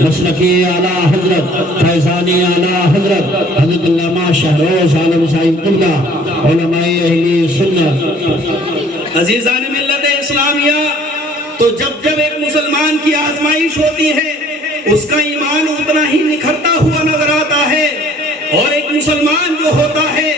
مسلکی اعلیٰ حضرت فیضانی اعلیٰ حضرت حضرت علامہ شہروز عالم صاحب قبلہ علماء اہل سنت۔ عزیزان ملت اسلامیہ، تو جب ایک مسلمان کی آزمائش ہوتی ہے اس کا ایمان اتنا ہی نکھرتا ہوا نظر آتا ہے، اور ایک مسلمان جو ہوتا ہے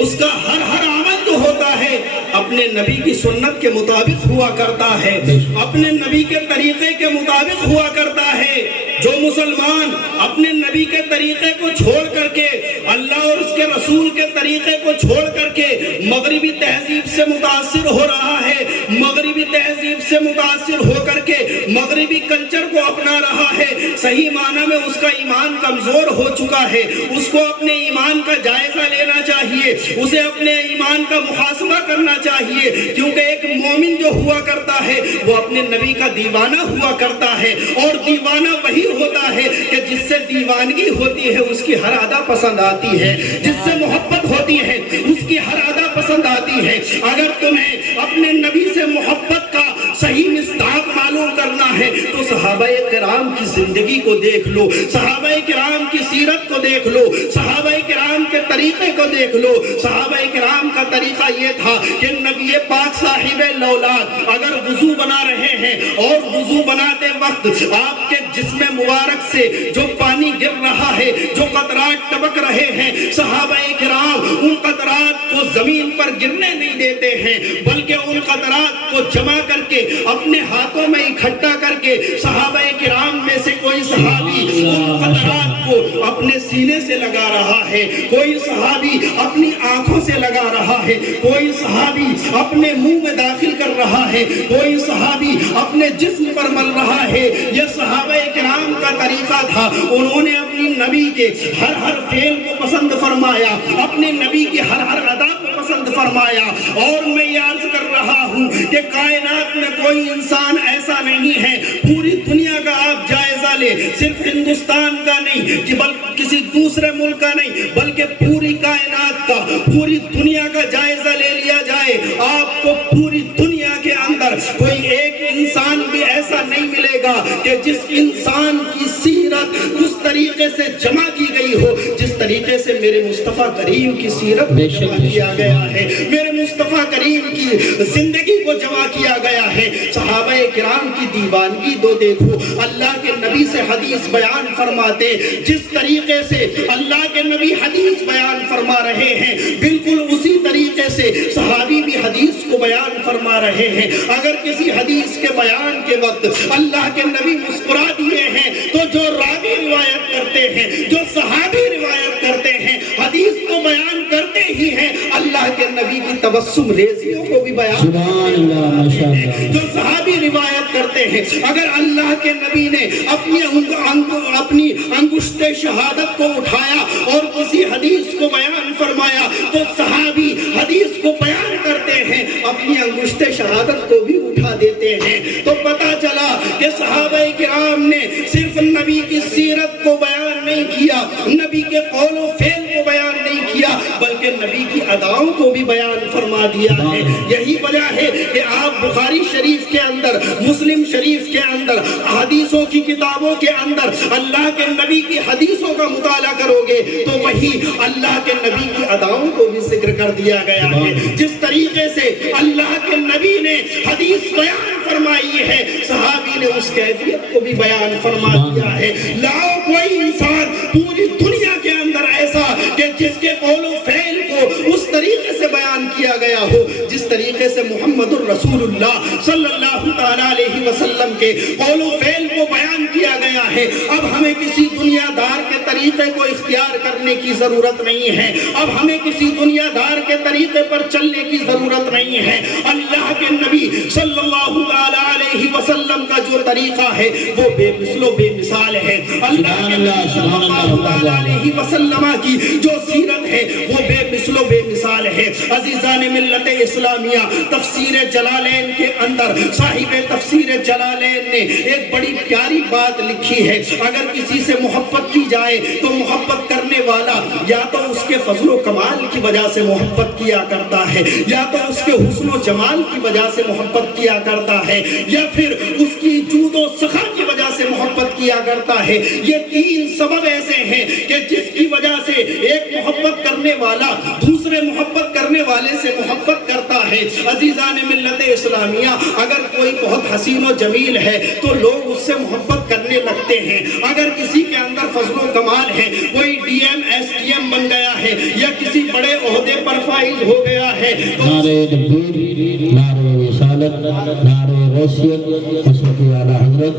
اس کا ہر عمل جو ہوتا ہے اپنے نبی کی سنت کے مطابق ہوا کرتا ہے، اپنے نبی کے طریقے کے مطابق ہوا کرتا ہے۔ جو مسلمان اپنے نبی کے طریقے کو چھوڑ کر کے، اللہ اور اس کے رسول کے طریقے کو چھوڑ کر کے مغربی تہذیب سے متاثر ہو رہا ہے، مغربی تہذیب سے متاثر ہو کر کے مغربی کلچر کو اپنا رہا ہے، صحیح معنی میں اس کا ایمان کمزور ہو چکا ہے۔ اس کو اپنے ایمان کا جائزہ لینا چاہیے، اسے اپنے ایمان کا محاسبہ کرنا چاہیے، کیونکہ ایک مومن جو ہوا کرتا ہے وہ اپنے نبی کا دیوانہ ہوا کرتا ہے، اور دیوانہ وہی ہوتا ہے کہ جس سے دیوانگی ہوتی ہے اس کی ہر ادا پسند آتی ہے، جس سے محبت ہوتی ہے اس کی ہر ادا پسند آتی ہے۔ اگر تمہیں اپنے نبی سے محبت کا صحیح مصداق معلوم کرنا ہے تو صحابہ کرام کی زندگی کو دیکھ لو، صحابہ کرام کی سیرت کو دیکھ لو، صحابہ کرام کے طریقے کو دیکھ لو۔ صحابہ کرام کا طریقہ یہ تھا کہ نبی پاک صاحب الاولاد اگر وضو بنا رہے ہیں اور وضو بناتے وقت آپ کے جسم مبارک سے جو پانی گر رہا ہے، جو قطرات ٹپک رہے ہیں، صحابہ کرام ان قطرات کو زمین پر گرنے نہیں دیتے ہیں، بلکہ ان قطرات کو جمع کر کے اپنے ہاتھوں میں اکٹھا کر کے صحابہ کرام میں سے کوئی صحابی ان قطرات کو اپنے سینے سے لگا رہا ہے، کوئی صحابی اپنی آنکھوں سے لگا رہا ہے، کوئی صحابی اپنے منہ میں داخل کر رہا ہے، کوئی صحابی اپنے جسم پر مل رہا ہے۔ یہ صحابہ کرام کا طریقہ تھا، انہوں نے اپنی نبی کے ہر فعل کو پسند فرمایا، اپنے نبی کی ہر ادا کو پسند فرمایا۔ اور میں یہ عرض کر رہا ہوں کہ کائنات میں کوئی انسان ایسا نہیں ہے، پوری دنیا کا آپ جائزہ لیں، صرف ہندوستان کا نہیں کہ بلکہ کسی دوسرے ملک کا نہیں، بلکہ پوری کائنات کا، پوری دنیا کا جائزہ لے لیا جائے، آپ کو پوری دنیا کے اندر کوئی ایک انسان بھی ایسا نہیں ملے گا کہ جس انسان کی سیرت اس طریقے سے جمع کی گئی ہو جس طریقے سے میرے مصطفیٰ کریم کی سیرت کو جمع کیا گیا ہے، میرے مصطفیٰ کریم کی زندگی کو جمع کیا گیا ہے۔ صحابہ کرام کی دیوانگی دو دیکھو، اللہ کے نبی سے حدیث بیان فرماتے، جس طریقے سے اللہ کے نبی حدیث بیان فرما رہے ہیں بالکل اسی طریقے سے صحابی بھی حدیث کو بیان فرما رہے ہیں۔ اگر کسی حدیث کے بیان کے وقت اللہ کے نبی مسکرا دیے ہیں تو جو راوی روایت کرتے ہیں، جو صحابی روایت کرتے ہیں، حدیث کو بیان کرتے ہی ہیں، اللہ کے نبی کی تبسم ریزیوں کو بھی بیان سبحان اللہ، ماشاءاللہ، جو صحابی روایت کرتے ہیں۔ اگر اللہ کے نبی نے اپنی انگشت شہادت کو اٹھایا اور کسی حدیث کو بیان فرمایا تو صحابی حدیث کو بیان کرتے ہیں، اپنی انگشت شہادت کو بھی اٹھا دیتے ہیں۔ تو پتہ چلا کہ صحابہ کرام نے صرف نبی کی سیرت کو بیان نہیں کیا، نبی کے قول و فعل کو بیان نہیں کیا، بلکہ نبی کی اداؤں کو بھی بیان فرما دیا ہے۔ یہی وجہ ہے کہ آپ بخاری شریف کے اندر، مسلم شریف کے اندر، حدیثوں کی کتابوں کے اندر اللہ کے نبی کی حدیثوں کا مطالعہ کرو گے تو وہی اللہ کے نبی کی اداؤں کو بھی ذکر کر دیا گیا ہے۔ جس طریقے سے اللہ کے نبی نے حدیث بیان فرمائی ہے، صحابی نے اس کیفیت کو بھی بیان فرما دیا ہے۔ لاؤ کوئی انسان پوری دنیا کے اندر ایسا کہ جس کے قول و فعل کو اس طریقے سے بیان کیا گیا ہو جس طریقے سے محمد الرسول اللہ صلی اللہ تعالیٰ علیہ وسلم کے قول و فعل کو بیان کیا گیا ہے۔ اب ہمیں کسی دنیا دار کے طریقے کو اختیار کرنے کی ضرورت نہیں ہے، اب ہمیں کسی دنیا دار کے طریقے پر چلنے کی ضرورت نہیں ہے۔ اللہ کے نبی صلی اللہ تعالیٰ علیہ وسلم کا جو طریقہ ہے وہ بے مثل و بے مثال ہے۔ اللہ کے نبی صلی اللہ تعالیٰ علیہ وسلم کی جو سیرت ہے وہ بے مثل و بے مثال ہے۔ عزیزان ملت اسلامیہ، تفسیر جلالین کے اندر صاحب تفسیر جلالین نے ایک بڑی پیاری بات لکھی ہوتی ہے۔ اگر کسی سے محبت کی جائے تو محبت کرنے والا یا تو اس کے فضل و کمال کی وجہ سے محبت کیا کرتا ہے، یا تو اس کے حسن و جمال کی وجہ سے محبت کیا کرتا ہے، یا پھر اس کی جود و سخا کی وجہ سے محبت کیا کرتا ہے۔ یہ تین سبب ایسے ہیں کہ جس کی وجہ سے ایک محبت کرنے والا دوسرے محبت کرنے والے سے محبت کرتا ہے۔ عزیزان ملت اسلامیہ، اگر کوئی بہت حسین و جمیل ہے تو لوگ اس سے محبت کرنے لگتے ہیں۔ اگر کسی کے اندر فضل و کمال ہے، کوئی D M S T M بن گیا ہے یا کسی بڑے عہدے پر فائز ہو گیا ہے، نعرہ تکبیر، نعرہ رسالت، نعرہ غوثیت، حضرت اعلیٰ حضرت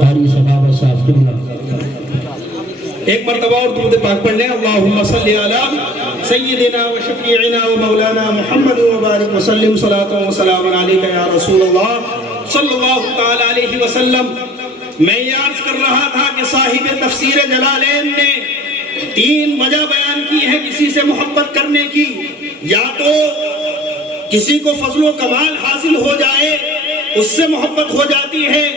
قاری صحابہ صاحب قبلہ۔ ایک مرتبہ اور درود پاک پڑھ لیں۔ اللہم صلی علی سیدنا و شفیعنا و مولانا محمد و بارک وسلم، صلاۃ و سلام علیک یا رسول اللہ صلی اللہ تعالی علیہ وسلم۔ میں یہ عرض کر رہا تھا کہ صاحب تفسیر جلالین نے تین وجہ بیان کی ہے کسی سے محبت کرنے کی۔ یا تو کسی کو فضل و کمال حاصل ہو جائے، اس سے محبت ہو جاتی ہے،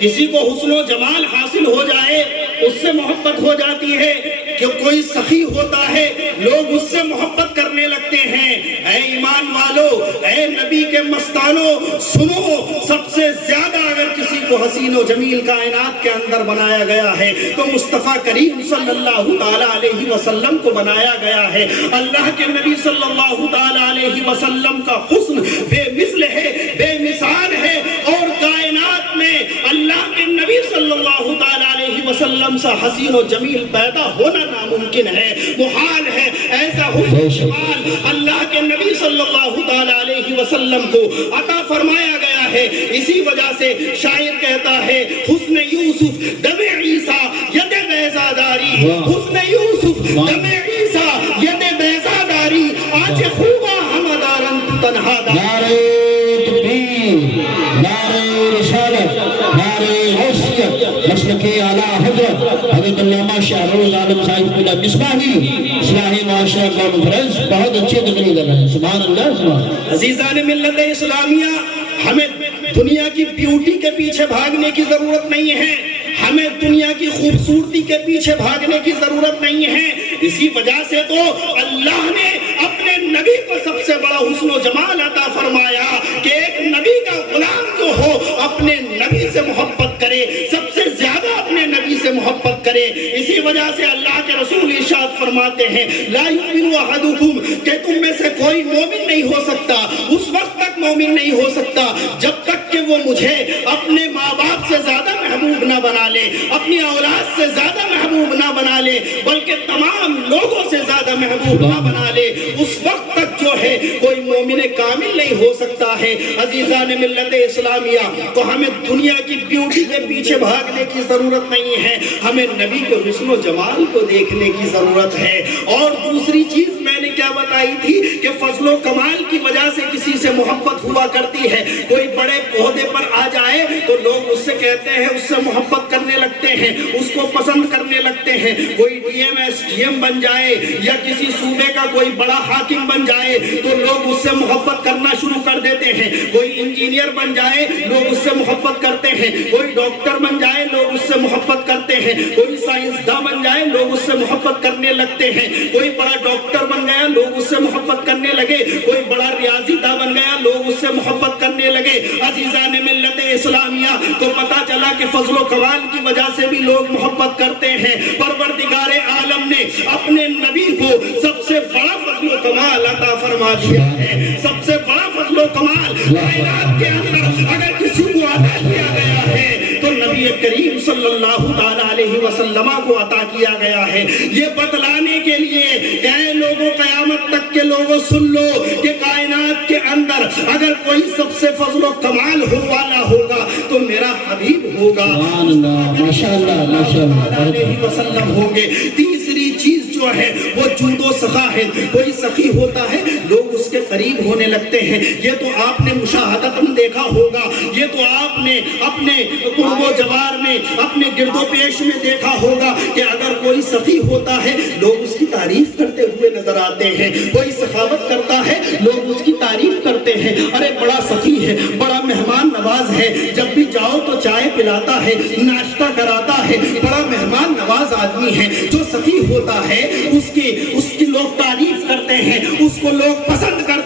کسی کو حسن و جمال حاصل ہو جائے، اس سے محبت ہو جاتی ہے، کہ کوئی سخی ہوتا ہے لوگ اس سے محبت کرنے لگتے ہیں۔ اے ایمان والو، اے نبی کے مستانو، سنو، سب سے زیادہ اگر کسی کو حسین و جمیل کائنات کے اندر بنایا گیا ہے تو مصطفیٰ کریم صلی اللہ تعالی علیہ وسلم کو بنایا گیا ہے۔ اللہ کے نبی صلی اللہ تعالی علیہ وسلم کا حسن بے مثل ہے، بے مثال ہے، اور کائنات میں اللہ کے نبی صلی اللہ تعالی علیہ وسلم سے حسین و جمیل پیدا ہونا ناممکن ہے، محال ہے۔ ایسا حسن جمال اللہ کے نبی صلی اللہ تعالی علیہ وسلم کو عطا فرمایا گیا ہے۔ اسی وجہ سے شاعر کہتا ہے، حسن یوسف دم عیسیٰ ید بیضاداری، حسن یوسف دم عیسیٰ ید بیضاداری، آج خوبا ہمدارن تنہا دار۔ نعرہ تکبیر، نعرہ رسالت، نعرہ غوثیت، مسلک اعلیٰ حضرت حضرت علامہ شاہ روز عالم صاحب قبلہ مصباحی اصلاحی معاشرہ کانفرنس بہت اچھے تقریر کر رہے ہیں۔ سبحان اللہ، سبحان اللہ۔ عزیزان ملت اسلامیہ، ہمیں دنیا کی بیوٹی کے پیچھے بھاگنے کی ضرورت نہیں ہے، ہمیں دنیا کی خوبصورتی کے پیچھے بھاگنے کی ضرورت نہیں ہے۔ اسی وجہ سے تو اللہ نے اپنے نبی کو سب سے بڑا حسن و جمال عطا فرمایا کہ ایک نبی کا غلام جو ہو اپنے نبی سے محبت کرے، سب سے زیادہ اپنے نبی سے محبت کرے۔ اسی وجہ سے اللہ کے رسول ارشاد فرماتے ہیں، لا یؤمن احدکم، کہ تم میں سے کوئی مومن نہیں ہو سکتا، اس وقت تک مومن نہیں ہو سکتا جب تک کہ وہ مجھے اپنے ماں باپ سے زیادہ محبوب نہ بنا لے، اپنی اولاد سے زیادہ محبوب نہ بنا لے، بلکہ تمام لوگوں سے زیادہ محبوب نہ بنا لے، اس وقت تک جو ہے کوئی مومن کامل نہیں ہو سکتا ہے۔ عزیزان ملت اسلامیہ، تو ہمیں دنیا کی بیوٹی کے پیچھے بھاگنے کی ضرورت نہیں ہے، ہمیں نبی کے حسن و جمال کو دیکھنے کی ضرورت ہے۔ اور دوسری چیز میں نے کیا بتائی تھی کہ فضل و کمال کی وجہ سے کسی سے محبت ہوا کرتی ہے۔ کوئی بڑے عہدے پر آ جائے تو لوگ اس سے کہتے ہیں، اس سے محبت کرنے لگتے ہیں، اس کو پسند کرنے لگتے ہیں۔ کوئی D M S T M بن جائے یا کسی صوبے کا کوئی بڑا حاکم بن جائے تو لوگ اس سے محبت کرنا شروع کر دیتے ہیں۔ کوئی انجینئر بن جائے لوگ اس سے محبت کرتے ہیں، کوئی ڈاکٹر بن جائے لوگ اس سے محبت کرتے ہیں، کوئی سائنسداں بن جائے لوگ اس سے محبت کرنے لگتے ہیں، کوئی بڑا ڈاکٹر بن گیا لوگ اس سے محبت کرنے لگے، کوئی بڑا ریاضی داں بن گیا لوگ اس سے محبت کرنے لگے۔ عزیزان ملت اسلامیہ، تو پتا چلا کہ فضل و کمال کی وجہ سے بھی لوگ محبت کرتے ہیں۔ پروردگار عالم نے اپنے نبی کو سب سے بڑا فضل و کمال عطا فرما دیا ہے۔ سب سے بڑا فضل و کمال کائنات کے اندر اگر کسی کو عطا کیا گیا ہے تو نبی کریم صلی اللہ تعالی علیہ وسلم کو عطا کیا گیا ہے۔ یہ بتلانے کے لیے کہ اے لوگوں، قیامت تک کے لوگوں سن لو کہ کائنات کے اندر اگر کوئی سب سے فضل و کمال ہو والا ہوگا تو میرا حبیب ہوگا، ماشاءاللہ ماشاءاللہ علیہ وسلم ہوں گے۔ تیسری چیز جو ہے وہ جود و سخا ہے۔ کوئی سخی ہوتا ہے لوگ لوگ اس کے قریب ہونے لگتے ہیں۔ یہ تو آپ نے مشاہدتاً دیکھا ہوگا، یہ تو آپ نے اپنے قرب و جوار میں، اپنے گرد و پیش میں دیکھا ہوگا کہ اگر کوئی سخی ہوتا ہے لوگ اس کی تعریف کرتے ہوئے نظر آتے ہیں، کوئی سخاوت کرتا ہے لوگ اس کی تعریف کرتے ہیں، ارے بڑا سخی ہے، بڑا مہمان نواز ہے، جب بھی جاؤ تو چائے پلاتا ہے، ناشتہ کراتا ہے، بڑا مہمان نواز آدمی ہے۔ جو سخی ہوتا ہے اس کی لوگ تعریف کرتے ہیں، اس کو لوگ پسند کرتے